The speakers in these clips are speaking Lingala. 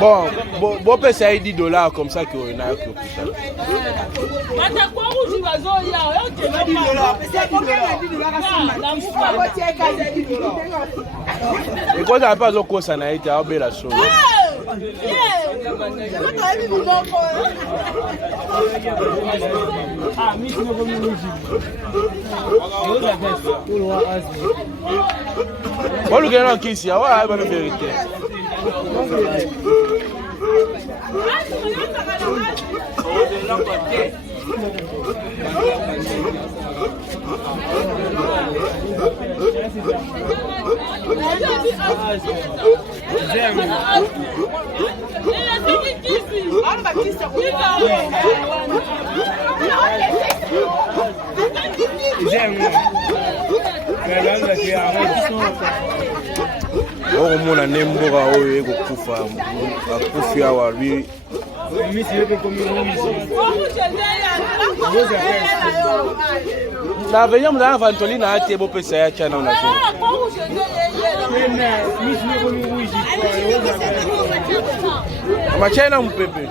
Bon, peut ça $10 comme ça qu'on a que et quand ça pas encore ça n'a été à belle chose. Bon, le gars qui ici, ah ouais, la vérité. On a nembora oyo kufa akufi awa lui na venye mna Vantolina ati ebo pesa ya chana unazo machana mpepe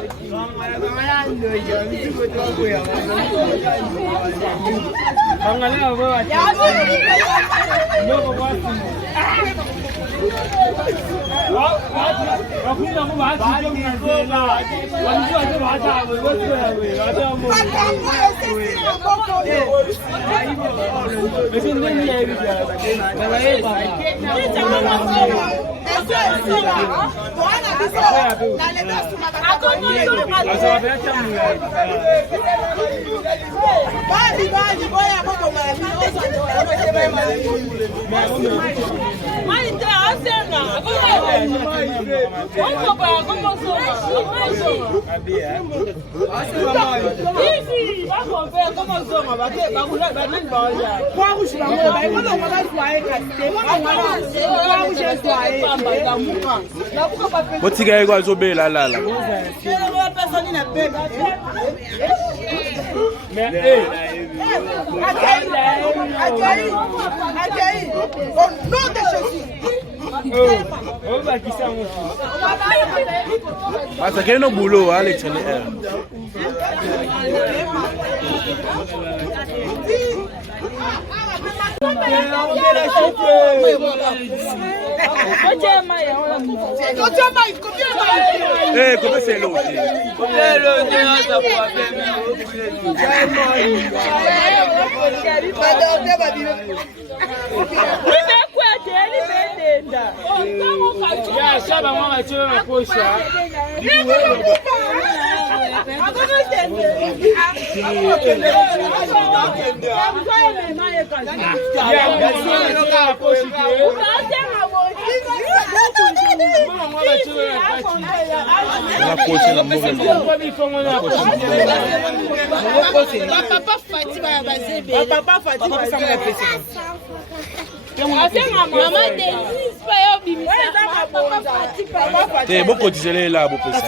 Botiga igual zobela lala. Mas aquele no boulot, Alex, ele é. Comment c'est l'autre? Tem beaucoup de là, beaucoup ça.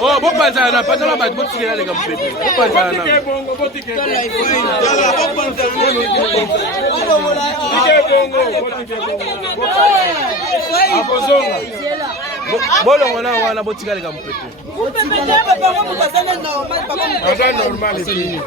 Oh, bon panzana, pas de la batte, bon ticket les gars, bon panzana. Bolo wana botika les gars, normal et fini.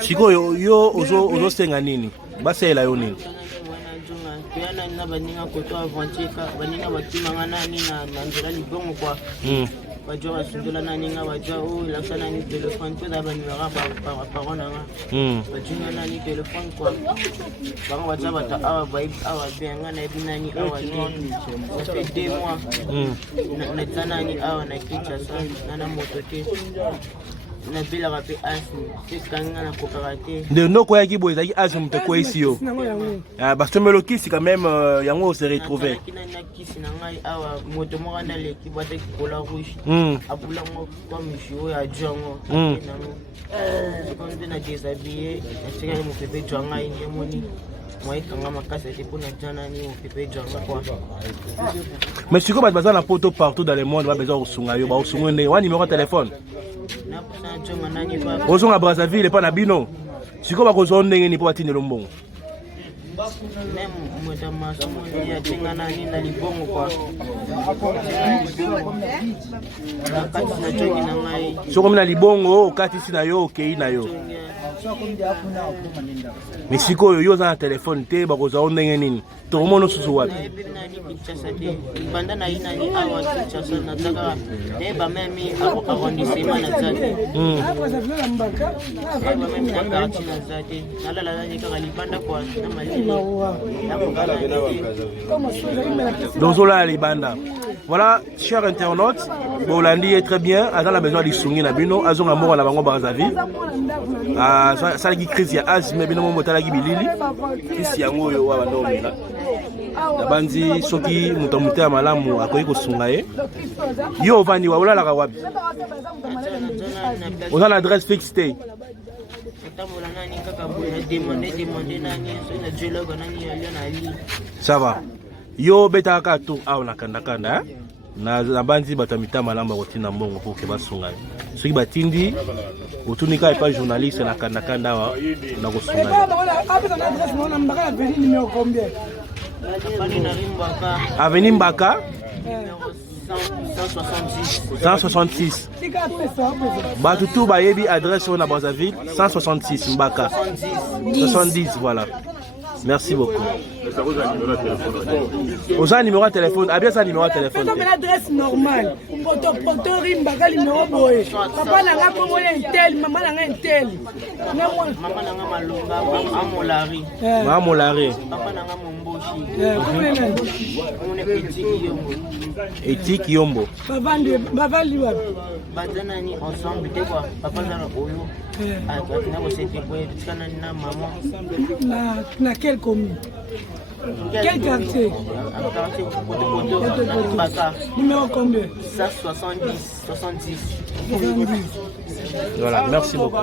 Sikoyo yo ozo senga nini? Basela yo nini? Kuyana na baninga koto avantika baninga batimanga nani na nzela libongo kwa bajwa basundula nani nga bajwa o laksa nani telefone to da banimera ba parona nga bajunga nani telefone kwa bango bajwa bata awa awa benga na binani awa ni ça fait 2 mois na tsanani awa na Kinshasa na moto te na bila rapi asmi c'est kanga na coopérative de noko ya kibo ezaki asmi te ko ici yo parce que melokisi quand même yango se retrouver na kisi na ngai awa moto mo kana le ki bata ki kola rouge abula mo kwa mishio ya jongo na mo sekonde na déshabillé atika mo pepe jonga inde moni moi kanga makasa te pona jana ni mo pepe jonga kwa mais siko ba besoin na poto partout dans le monde ba besoin usunga yo ba usunga ne wa numéro de téléphone Ozonga Brazzaville pas na bino. Siko ba kozon ndenge ni po batine lombongo. Même moto masomo ya tinga nani na libongo kwa. Soko mina libongo okati sina yo okei na yo. Mais siko yo za na téléphone te ba kozon ndenge nini. To mono susu wapi. Banda na ina ni awa Kinshasa na taka ba memi arrondissement na zate. Ba memi na quartier na zate. Nalala na nika libanda kwa na malini. Dozola libanda. Voilà, chers internautes, Bolandi est très bien. Azan a besoin de sungi na bino. Azon a mort na bango Brazzaville. Ça qui crise ya az mais bino mo tala ki bilili. Kisi yango yo wa ndomi na. Banzi soki mutamutea malamu akoyi kosunga ye. Yo vani wa ulala ka wapi? On a l'adresse fixe te. Ça va. Yo beta ka to aw na kanda kanda na banzi batamita malamba kotina mbongo pour ke basunga. Soki batindi otunika e pas journaliste na kanda kanda wa na kosunga. Avenue Mbaka 166. Batutu bayebi adresse on a Brazzaville 166 Mbaka 70 voilà. Merci beaucoup. Aux un numéro de téléphone, ah bien ça numéro de téléphone. C'est une adresse normale. Poto rimba numéro boy. Papa n'a pas comment un tel, maman n'a un tel. Maman n'a pas malonga, amolari. Amolari. Papa n'a pas momboshi. On est petit yombo. Éthique yombo. Papa lui va. Bazana ni ensemble te quoi. Papa n'a oyo. Ah, tu as pas cette époque, tu as na maman. Na quelle commune? Quel quartier? Numéro combien? 70. Voilà, merci beaucoup.